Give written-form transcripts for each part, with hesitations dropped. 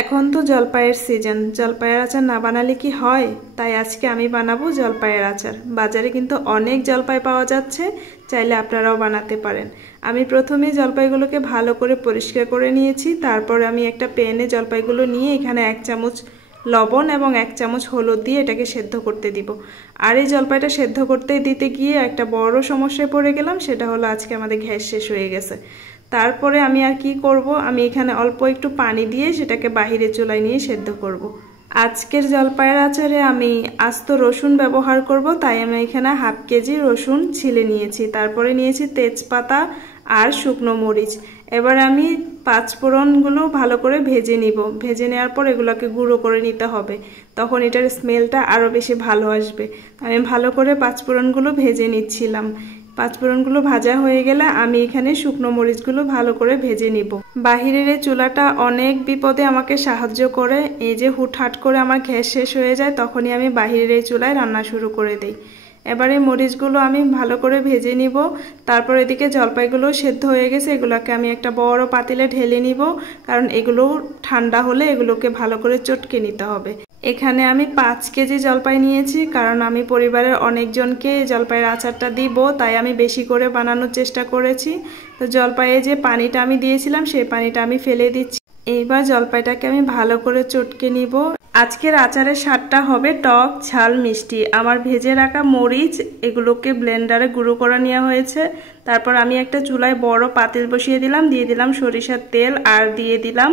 এখন তো জলপাইয়ের সিজন, জলপাইয়ের আচার না বানালে কি হয়? তাই আজকে আমি বানাবো জলপাইয়ের আচার। বাজারে কিন্তু অনেক জলপাই পাওয়া যাচ্ছে, চাইলে আপনারাও বানাতে পারেন। আমি প্রথমে জলপাইগুলোকে ভালো করে পরিষ্কার করে নিয়েছি। তারপরে আমি একটা প্যানে জলপাইগুলো নিয়ে এখানে 1 চামচ লবণ এবং 1 চামচ হলুদ দিয়ে এটাকে সেদ্ধ করতে দিব। আর এই জলপাইটা সেদ্ধ করতে দিতে গিয়ে একটা বড় সমস্যায় পড়ে গেলাম, সেটা হলো আজকে আমাদের গ্যাস শেষ হয়ে গেছে। তারপরে আমি আর কি করব, আমি এখানে অল্প একটু পানি দিয়ে সেটাকে বাহিরে চুলায় নিয়ে সেদ্ধ করব। আজকের জলপাইয়ের আচারে আমি আস্ত রসুন ব্যবহার করব, তাই আমি এখানে হাফ কেজি রসুন ছিলে নিয়েছি। তারপরে নিয়েছি তেজপাতা আর শুকনো মরিচ। এবার আমি 5 ফোড়নগুলো ভালো করে ভেজে নিব। ভেজে নেওয়ার পর এগুলোকে গুঁড়ো করে নিতে হবে, তখন এটার স্মেলটা আরও বেশি ভালো আসবে। আমি ভালো করে 5 ফোড়নগুলো ভেজে নিচ্ছিলাম। 5 ফোড়নগুলো ভাজা হয়ে গেলে আমি এখানে শুকনো মরিচগুলো ভালো করে ভেজে নিব। বাহিরের এই চুলাটা অনেক বিপদে আমাকে সাহায্য করে। এই যে হুটহাট করে আমার গ্যাস শেষ হয়ে যায়, তখনই আমি বাহিরের এই চুলায় রান্না শুরু করে দিই। এবার এই মরিচগুলো আমি ভালো করে ভেজে নিব। তারপর এদিকে জলপাইগুলো সেদ্ধ হয়ে গেছে, এগুলোকে আমি একটা বড় পাতিলে ঢেলে নিব, কারণ এগুলো ঠান্ডা হলে এগুলোকে ভালো করে চটকে নিতে হবে। এখানে আমি 5 কেজি জলপাই নিয়েছি, কারণ আমি পরিবারের অনেকজনকে জলপাইয়ের আচারটা দিব, তাই আমি বেশি করে বানানোর চেষ্টা করেছি। তো জলপাইয়ে যে পানিটা আমি দিয়েছিলাম সেই পানিটা আমি ফেলে দিচ্ছি। এইবার জলপাইটাকে আমি ভালো করে চটকে নিব। আজকের আচারের স্বাদটা হবে টক ঝাল মিষ্টি। আমার ভেজে রাখা মরিচ এগুলোকে ব্লেন্ডারে গুঁড়ো করে নেওয়া হয়েছে। তারপর আমি একটা চুলায় বড় পাতিল বসিয়ে দিলাম, দিয়ে দিলাম সরিষার তেল আর দিয়ে দিলাম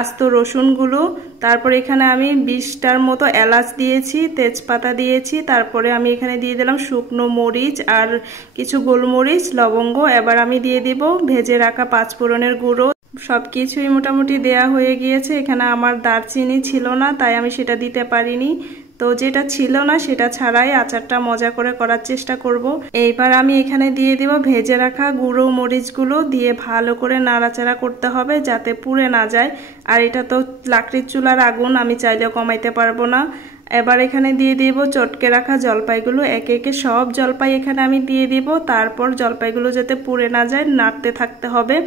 আস্ত রসুনগুলো। তারপর এখানে আমি 20টার মতো এলাচ দিয়েছি, তেজপাতা দিয়েছি। তারপরে আমি এখানে দিয়ে দিলাম শুকনো মরিচ আর কিছু গোলমরিচ, লবঙ্গ। এবার আমি দিয়ে দিব ভেজে রাখা 5 ফোড়নের গুঁড়ো। সবকিছুই মোটামুটি দেয়া হয়ে গিয়েছে। এখানে আমার দারচিনি ছিল না, তাই আমি সেটা দিতে পারিনি। তো যেটা ছিল না সেটা ছাড়াই আচারটা মজা করে করার চেষ্টা করব। এইবার আমি এখানে দিয়ে দিব ভেজে রাখা গুঁড়ো মরিচগুলো, দিয়ে ভালো করে নাড়াচাড়া করতে হবে যাতে পুড়ে না যায়। আর এটা তো লাকড়ির চুলার আগুন, আমি চাইলেও কমাইতে পারবো না। এবার এখানে দিয়ে দিব চটকে রাখা জলপাইগুলো। একে একে সব জলপাই এখানে আমি দিয়ে দিব। তারপর জলপাইগুলো যাতে পুড়ে না যায় নাড়তে থাকতে হবে।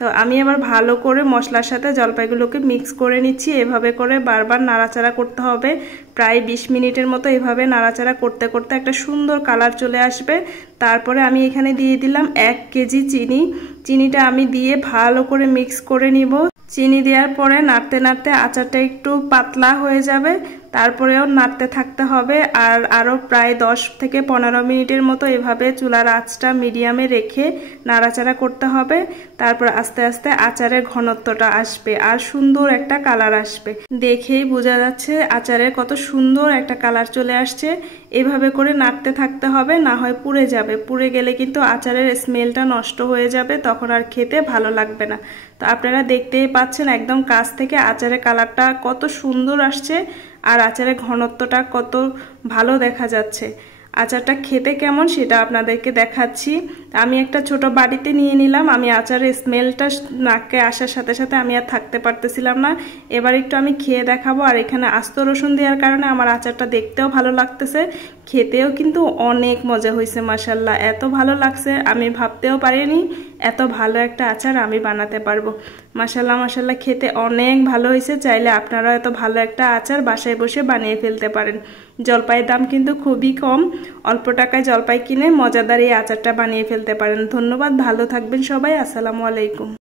তো আমি এবার ভালো করে মশলার সাথে জলপাইগুলোকে মিক্স করে নিচ্ছি। এভাবে করে বারবার নাড়াচাড়া করতে হবে। প্রায় 20 মিনিটের মতো এভাবে নাড়াচাড়া করতে করতে একটা সুন্দর কালার চলে আসবে। তারপরে আমি এখানে দিয়ে দিলাম 1 কেজি চিনি। চিনিটা আমি দিয়ে ভালো করে মিক্স করে নিব। চিনি দেওয়ার পরে নাড়তে নাড়তে আচারটা একটু পাতলা হয়ে যাবে, তারপরেও নাড়তে থাকতে হবে। আর আরও প্রায় 10 থেকে 15 মিনিটের মতো এভাবে চুলার আঁচটা মিডিয়ামে রেখে নাড়াচাড়া করতে হবে। তারপর আস্তে আস্তে আচারের ঘনত্বটা আসবে আর সুন্দর একটা কালার আসবে। দেখেই বোঝা যাচ্ছে আচারের কত সুন্দর একটা কালার চলে আসছে। এভাবে করে নাড়তে থাকতে হবে, না হয় পুড়ে যাবে। পুড়ে গেলে কিন্তু আচারের স্মেলটা নষ্ট হয়ে যাবে, তখন আর খেতে ভালো লাগবে না। তো আপনারা দেখতেই পাচ্ছেন একদম কাছ থেকে আচারের কালারটা কত সুন্দর আসছে আর আচারের ঘনত্বটা কত ভালো দেখা যাচ্ছে। আচারটা খেতে কেমন সেটা আপনাদেরকে দেখাচ্ছি। আমি একটা ছোট বাটিতে নিয়ে নিলাম। আমি আচারের স্মেলটা নাকে আসার সাথে সাথে আমি আর থাকতে পারতেছিলাম না। এবার একটু আমি খেয়ে দেখাবো। আর এখানে আস্ত রসুন দেওয়ার কারণে আমার আচারটা দেখতেও ভালো লাগতেছে, খেতেও কিন্তু অনেক মজা হয়েছে। মাশাআল্লাহ, এত ভালো লাগছে, আমি ভাবতেও পারিনি এত ভালো একটা আচার আমি বানাতে পারবো। মাশাআল্লাহ মাশাআল্লাহ, খেতে অনেক ভালো হয়েছে। চাইলে আপনারা এত ভালো একটা আচার বাসায় বসে বানিয়ে ফেলতে পারেন। জলপাইয়ের দাম কিন্তু খুবই কম, অল্প টাকায় জলপাই কিনে মজাদার এই আচারটা বানিয়ে ফেলতে পারেন। ধন্যবাদ, ভালো থাকবেন সবাই। আসসালামু আলাইকুম।